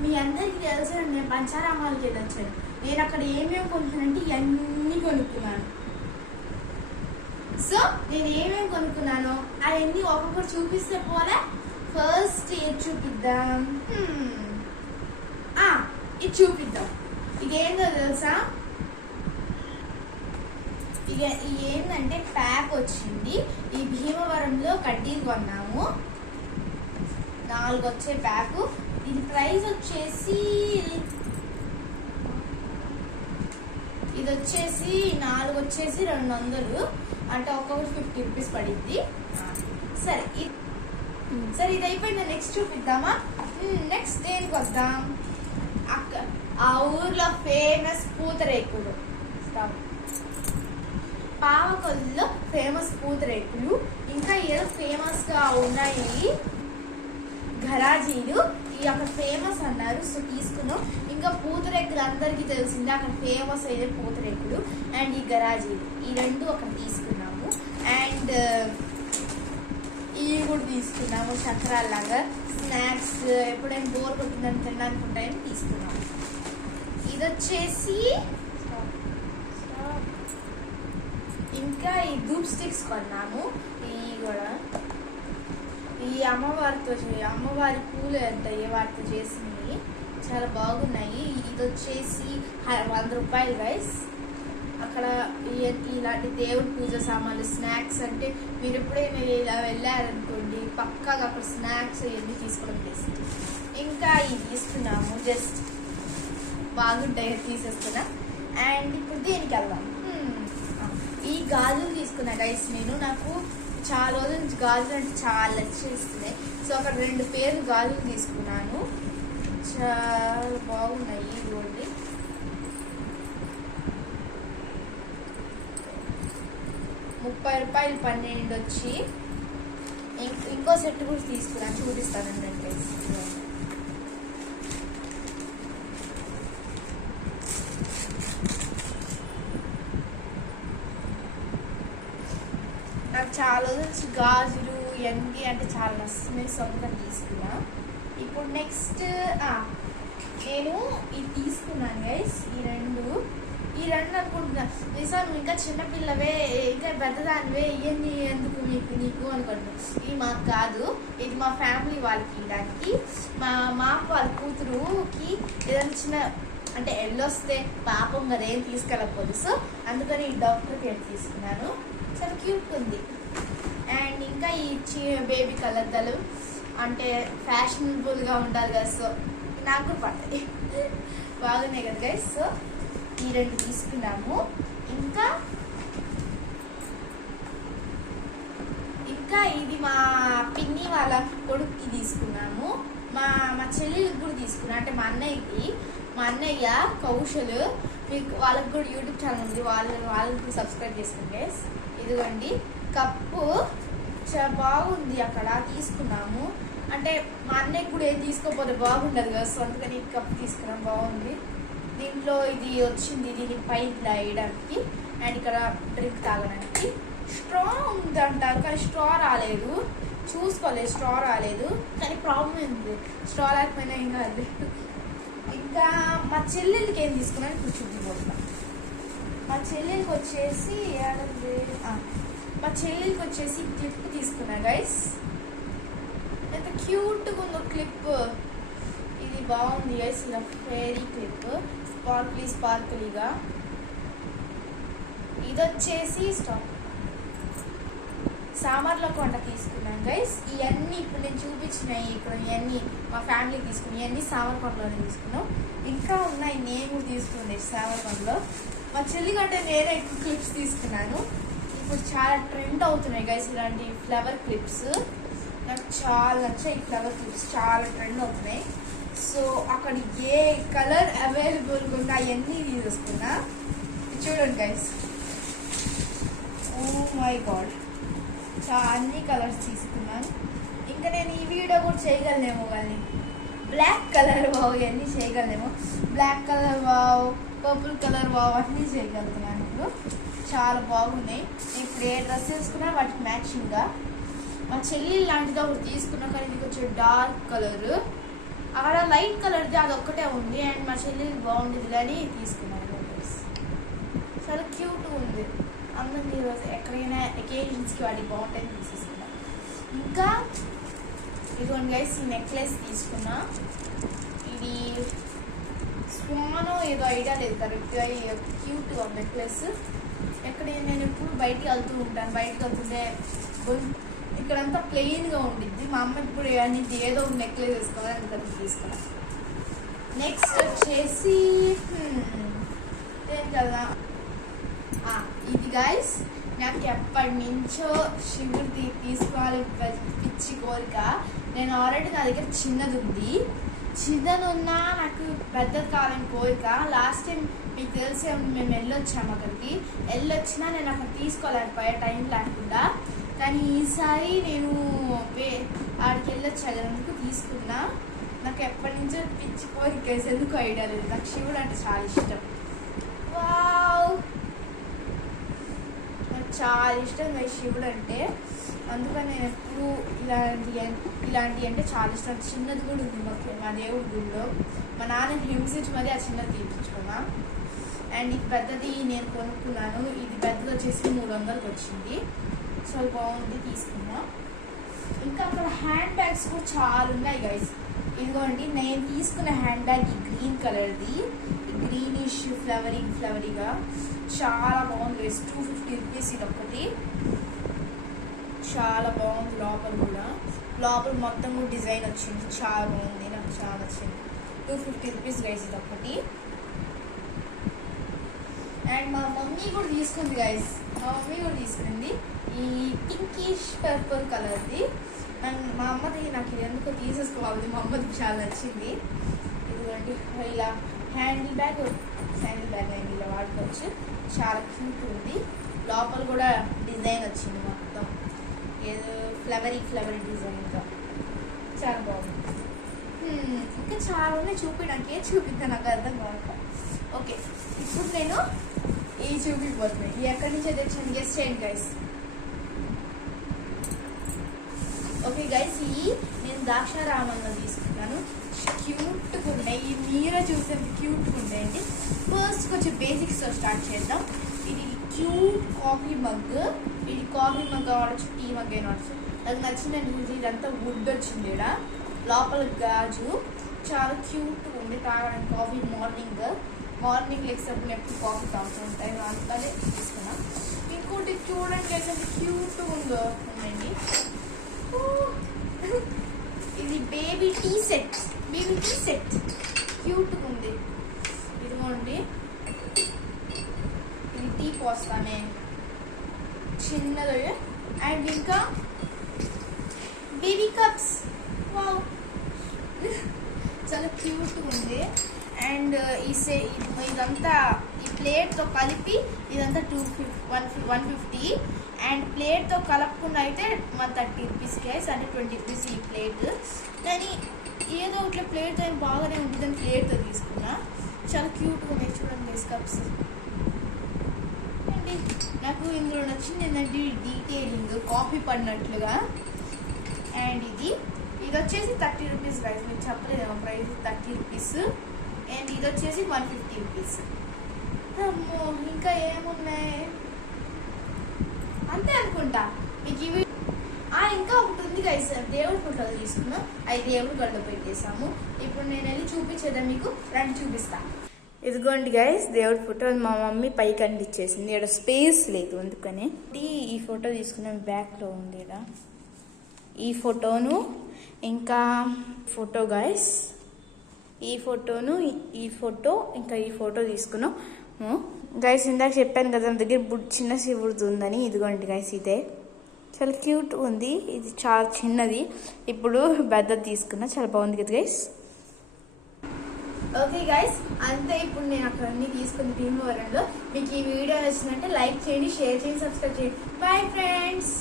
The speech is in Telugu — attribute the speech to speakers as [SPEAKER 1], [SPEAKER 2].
[SPEAKER 1] మీ అందరికీ తెలుసు నేను పంచారామాలకి వెళ్ళొచ్చాను నేను అక్కడ ఏమేమి కొనుక్కున్నానంటే ఇవన్నీ కొనుక్కున్నాను. సో నేను ఏమేమి కొనుక్కున్నానో అవన్నీ ఒక్కొక్కటి చూపిస్తే పోలే. ఫస్ట్ ఏది చూపిద్దాం? Hmm. ఇది చూపిద్దాం. ఇదేందో తెలుసా? ఇక ఏంటంటే ప్యాక్ వచ్చింది. ఈ భీమవరంలో కడ్డీలు కొన్నాము. నాలుగు వచ్చే ప్యాక్ ఇది ప్రైస్ వచ్చేసి ఇది వచ్చేసి నాలుగు వచ్చేసి రెండు వందలు అంటే ఒక్కొక్కటి ఫిఫ్టీ రూపీస్ పడింది సరే ఇది సరే ఇది అయిపోయింది నెక్స్ట్ చూపిద్దామా? నెక్స్ట్ దేనికి వద్దాం అక్క ఆ ఊర్లో ఫేమస్ పూతరేకులు. Stop. పావకొల్లులో ఫేమస్ పూతరేకులు. ఇంకా ఏదో ఫేమస్గా ఉన్నాయి. ఘరాజీలు ఈ అక్కడ ఫేమస్ అన్నారు. సో తీసుకున్నాం. ఇంకా పూతరేకులు అందరికీ తెలిసిందే అక్కడ ఫేమస్ అయితే పూతరేకులు అండ్ ఈ గరాజీలు ఈ రెండు అక్కడ తీసుకున్నాము. అండ్ ఇవి కూడా తీసుకున్నాము చక్రాల్లాగా. స్నాక్స్ ఎప్పుడైనా బోర్ కొట్టిందని తినడానికి ఉంటాయని తీసుకున్నాము. ఇది వచ్చేసి ఇంకా ఈ ధూప్ స్టిక్స్ కొన్నాము. ఇవి కూడా ఈ అమ్మవారితో అమ్మవారి పూలు ఉంటాయి వాటితో చేసింది చాలా బాగున్నాయి. ఇది వచ్చేసి వంద రూపాయలు గైస్ అక్కడ ఇలాంటి దేవుడి పూజ సామాన్లు స్నాక్స్ అంటే మీరు ఎప్పుడైనా ఇలా వెళ్ళారనుకోండి పక్కాగా అక్కడ స్నాక్స్ ఇవన్నీ తీసుకోవడం బెస్ట్ ఇంకా ఇవి తీసుకున్నాము జస్ట్ బాగుంటాయి తీసేస్తున్నా అండ్ ఇప్పుడు దేనికి వెళ్దాం? ఈ గాజులు తీసుకున్నా గైస్ నేను నాకు చాలా రోజుల నుంచి గాజులు అంటే చాలా నచ్చేస్తున్నాయి. సో అక్కడ రెండు పేర్లు గాజులు తీసుకున్నాను. చాలా బాగున్నాయి ఇవ్వండి ముప్పై రూపాయలు పన్నెండు వచ్చి. ఇంకో సెట్ కూడా తీసుకున్నాను. చూపిస్తాను అంటే నాకు చాలా రోజుల నుంచి గాజులు ఇవన్నీ అంటే చాలా నచ్చుతున్నాయి సొంతం తీసుకున్నా. ఇప్పుడు నెక్స్ట్ నేను ఇది తీసుకున్నాను గైస్ ఈ రెండు. ఈ రెండు అనుకుంటున్నా. నిజాం ఇంకా చిన్నపిల్లవే ఇంకా పెద్దదానివే ఇవన్నీ ఎందుకు మీకు నీకు అనుకుంటున్నాను ఇది మాకు కాదు. ఇది మా ఫ్యామిలీ వాళ్ళకి ఇవ్వడానికి. మా మాకు వాళ్ళ కూతురుకి ఏదైనా చిన్న అంటే ఎల్లొస్తే పాపం కదా ఏం తీసుకెళ్ళకపోదు. సో అందుకని ఈ డాక్టర్ తీసుకున్నాను. చాలా క్యూట్ ఉంది. అండ్ ఇంకా ఈ బేబీ కలర్దలు అంటే ఫ్యాషనబుల్గా ఉండాలి కదా సో నాకు కూడా పడతాయి బాగున్నాయి కదా గైస్ సో ఈ రెండు తీసుకున్నాము. ఇంకా ఇంకా ఇది మా పిన్ని వాళ్ళ కొడుక్కి తీసుకున్నాము. మా మా చెల్లెలికి కూడా తీసుకున్నాం అంటే మా అన్నయ్యకి. మా అన్నయ్య కౌశల్ మీకు వాళ్ళకి కూడా యూట్యూబ్ ఛానల్ ఉంది. వాళ్ళు వాళ్ళకి కూడా సబ్స్క్రైబ్ చేసుకుంటే ఇదిగోండి. కప్పు చాలా బాగుంది అక్కడ తీసుకున్నాము. అంటే మా అన్నయ్యకి కూడా ఏం తీసుకోకపోతే బాగుండదు కదా సో అందుకని కప్పు తీసుకున్నాం బాగుంది. దీంట్లో ఇది వచ్చింది దీని పైన ఇలా వేయడానికి అండ్ ఇక్కడ డ్రింక్ తాగడానికి. స్ట్రా ఉంది అంటారు కానీ స్ట్రా రాలేదు. చూసుకోలేదు స్ట్రా రాలేదు. కానీ ప్రాబ్లం ఏంది? స్ట్రా లేకపోయినా ఏం కాదు. ఇంకా మా చెల్లెలకి ఏం తీసుకున్నాను ఇప్పుడు చూపిపోతున్నా మా చెల్లెలకి వచ్చేసి ఏడంది మా చెల్లెలకి వచ్చేసి క్లిప్ తీసుకున్నా గైస్ ఎంత క్యూట్గా ఉందో క్లిప్. ఇది బాగుంది గైస్ ఇలా ఫేరీ క్లిప్ స్పార్క్లీ స్పార్క్లీగా ఇది వచ్చేసి స్టాప్ సామర్ల కొండ తీసుకున్నాను గైస్ ఇవన్నీ ఇప్పుడు నేను చూపించినాయి ఇక్కడ ఇవన్నీ మా ఫ్యామిలీ తీసుకున్నాయి. ఇవన్నీ సామర్కొండలోనే తీసుకున్నాం. ఇంకా ఉన్నాయి నేను తీసుకుండే సామర్కొండలో మా చెల్లి కంటే నేనే ఎక్కువ క్లిప్స్ తీసుకున్నాను. ఇప్పుడు చాలా ట్రెండ్ అవుతున్నాయి గైస్ ఇలాంటి ఫ్లవర్ క్లిప్స్ నాకు చాలా నచ్చాయి ఫ్లవర్ క్లిప్స్ చాలా ట్రెండ్ అవుతున్నాయి. సో అక్కడ ఏ కలర్ అవైలబుల్గా ఉందో అవన్నీ తీసుకున్నా చూడండి గైస్ ఓ మై గాడ్ అన్ని కలర్స్ తీసుకున్నాను. ఇంకా నేను ఈ వీడియో కూడా చేయగలనేమో కానీ బ్లాక్ కలర్ వావ్ ఇవన్నీ చేయగలనేమో. Black colour wow purple colour wow అన్నీ చేయగలుగుతున్నాను ఇప్పుడు. చాలా బాగున్నాయి. ఇప్పుడు ఏ డ్రెస్ వేసుకున్నా వాటికి మ్యాచింగ్గా మా చెల్లి లాంటిది ఒకటి తీసుకున్నా కానీ ఇది కొంచెం డార్క్ కలర్ అక్కడ లైట్ కలర్ది అది ఒక్కటే ఉంది. అండ్ మా చెల్లి బాగుండేది కానీ తీసుకున్నాను. చాలా క్యూట్ ఉంది. అందరం ఈరోజు ఎక్కడైనా ఎకేషన్స్కి వాటికి బాగుంటాయని తీసేసుకున్నా ఇంకా ఇదిగోండి గైస్ ఈ నెక్లెస్ తీసుకున్నా. ఇది స్వానో ఏదో ఐడియా లేదు కరెక్ట్గా క్యూట్ నెక్లెస్ ఎక్కడ నేను ఎప్పుడు బయటికి వెళ్తూ ఉంటాను. బయటకు వెళ్తుంటే ఇక్కడంతా ప్లెయిన్గా ఉండిద్ది. మా అమ్మ ఇప్పుడు అన్ని ఏదో ఒక నెక్లెస్ వేసుకోవాలని ఇక్కడ తీసుకున్నా. నెక్స్ట్ వచ్చేసి ఏం కదా ఇది గైస్ నాకు ఎప్పటి నుంచో శివుడిది తీసుకోవాలి పిచ్చి కోరిక. నేను ఆల్రెడీ నా దగ్గర చిన్నది ఉంది చిన్నది ఉన్నా నాకు పెద్దది కావాలని కోరిక. లాస్ట్ టైం మీకు తెలిసే ఉంది మేము వెళ్ళొచ్చాము అక్కడికి. వెళ్ళొచ్చినా నేను అక్కడ తీసుకోలేకపోయా టైం లేకుండా. కానీ ఈసారి నేను వే- ఆడికి వెళ్ళొచ్చా అందుకు తీసుకున్నా. నాకు ఎప్పటి నుంచో పిచ్చి కోరిక ఎందుకు ఐడియా లేదు? నాకు శివుడు అంటే చాలా ఇష్టం వావ్ నాకు చాలా ఇష్టం ఈ శివుడు అంటే. అందుకని నేను ఎప్పుడు ఇలాంటి ఇలాంటి అంటే చాలా ఇష్టం. చిన్నది కూడా ఉంది మాకు మా దేవుడి గుడిలో. మా నాన్న హింసించి మరీ ఆ చిన్నది తీపించుకున్నా అండ్ ఇది పెద్దది నేను కొనుక్కున్నాను. ఇది పెద్దది వచ్చేసి మూడు వందలకి వచ్చింది. చాలా బాగుంది తీసుకున్నా ఇంకా అక్కడ హ్యాండ్ బ్యాగ్స్ కూడా చాలా ఉన్నాయి గైస్. ఇదిగోండి నేను తీసుకున్న హ్యాండ్ బ్యాగ్ ఈ గ్రీన్ కలర్ది. గ్రీనిష్ ఫ్లవరింగ్ ఫ్లవరీగా. చాలా బాగుంది గైస్ టూ ఫిఫ్టీ రూపీస్ ఇది ఒకటి చాలా బాగుంది లోపల కూడా. లోపల మొత్తం కూడా డిజైన్ వచ్చింది. చాలా బాగుంది. నాకు చాలా నచ్చింది. టూ ఫిఫ్టీ రూపీస్ గైస్ ఇది ఒకటి అండ్ మా మమ్మీ కూడా తీసుకుంది గైస్ మా మమ్మీ కూడా తీసుకుంది ఈ పింకిష్ పర్పుల్ కలర్ది అండ్ మా అమ్మది నాకు ఎందుకో తీసేసుకోవాలి. మా అమ్మది చాలా నచ్చింది. ఇదిగోండి ఇలా. హ్యాండిల్ బ్యాగ్ హ్యాండిల్ బ్యాగ్ అయింది ఇలా వాడుకోవచ్చు. చాలా క్యూట్ ఉంది లోపల కూడా డిజైన్ వచ్చింది మొత్తం. ఏదో ఫ్లవరీ ఫ్లవరీ డిజైన్గా చాలా బాగుంది. ఇంకా చాలా ఉన్నాయి. చూపించడానికి ఏ చూపిద్దా? నాకు అర్థం కావట్లేదు ఓకే ఇప్పుడు నేను ఈ చూపిపోతున్నాయి ఎక్కడి నుంచి తెచ్చాను గెస్ట్ చేయండి గైస్ ఓకే గైస్ ఈ నేను ద్రాక్షారామంలో తీసుకున్నాను. క్యూట్గా ఉన్నాయి ఈ మీరే చూసే క్యూట్గా ఉంటాయండి ఫస్ట్ కొంచెం బేసిక్స్ స్టార్ట్ చేద్దాం. ఇది క్యూట్ కాఫీ మగ్ ఇది కాఫీ మగ్ వాడచ్చు టీ మగ్ అయినా వాడచ్చు అది నచ్చిన చూసి ఇదంతా వుడ్ వచ్చింది ఇక్కడ లోపల గాజు. చాలా క్యూట్గా ఉంది తాగడానికి కాఫీ మార్నింగ్ మార్నింగ్ లేచినప్పుడు ఎప్పుడు కాఫీ తాగుతూ ఉంటాయి. అంతానే తీసుకున్నాం ఇంకోటి చూడండి ఎంత క్యూట్గా ఉందో ఉందండి ఇది baby tea set baby set క్యూట్గా ఉంది. ఇదిగోండి. ఇది టీ పోస్తానే. చిన్నది అండ్ ఇంకా బేబీ కప్స్. వావ్ చాలా క్యూట్గా ఉంది. అండ్ uh, ఈ సే ఇదంతా ఈ ప్లేట్తో కలిపి ఇదంతా two fifty one one fifty and ప్లేట్తో కలపకుండా అయితే మన థర్టీ రూపీస్ గైస్ అంటే ట్వంటీ రూపీస్ ఈ ప్లేట్ కానీ ఏదో ఒకటి ప్లేట్ అని బాగానే ఉంటుందని ప్లేట్తో తీసుకున్నా. చాలా క్యూట్గా ఉన్నాయి చూడండి మిస్ కప్స్ అండి నాకు ఇందులో నచ్చింది ఏంటంటే డీటెయిలింగ్ కాఫీ పడినట్లుగా. అండ్ ఇది ఇది వచ్చేసి థర్టీ రూపీస్ ప్రైస్ మీకు చెప్పలేదు ప్రైస్ థర్టీ రూపీస్ అండ్ ఇది వచ్చేసి వన్ ఫిఫ్టీ రూపీస్ అమ్మో ఇంకా ఏమున్నాయి? అంతే అనుకుంటా. మీకు ఇవి ఇంకా ఒకటి ఉంది గైస్ దేవుడి ఫోటోలు తీసుకున్నాం. అవి దేవుడి గడ్డ పెట్టేసాము ఇప్పుడు నేను వెళ్ళి చూపించేదా మీకు? రండి చూపిస్తాను ఇదిగోండి గైస్ దేవుడి ఫోటో మా మమ్మీ పైకి అందించేసింది ఇక్కడ స్పేస్ లేదు అందుకని. ఈ- ఈ ఫోటో తీసుకున్నాం బ్యాక్లో ఉంది ఇక్కడ ఈ ఫోటోను ఇంకా ఫోటో గైస్ ఈ ఫోటోను ఈ- ఫోటో ఇంకా ఈ ఫోటో తీసుకున్నాం. గైస్ ఇందాక చెప్పాను కదా నా దగ్గర బుడ్ చిన్న శివుడిది ఉందని. ఇదిగోండి గైస్ ఇదే. చాలా క్యూట్ ఉంది. ఇది చాలా చిన్నది. ఇప్పుడు పెద్ద తీసుకున్నా చాలా బాగుంది కదా గైస్ ఓకే గైస్ అంతే ఇప్పుడు నేను అక్కడ అన్ని తీసుకుంది భీమవరంలో. మీకు ఈ వీడియో నచ్చిందంటే లైక్ చేయండి షేర్ చేయండి సబ్స్క్రైబ్ చేయండి. Bye friends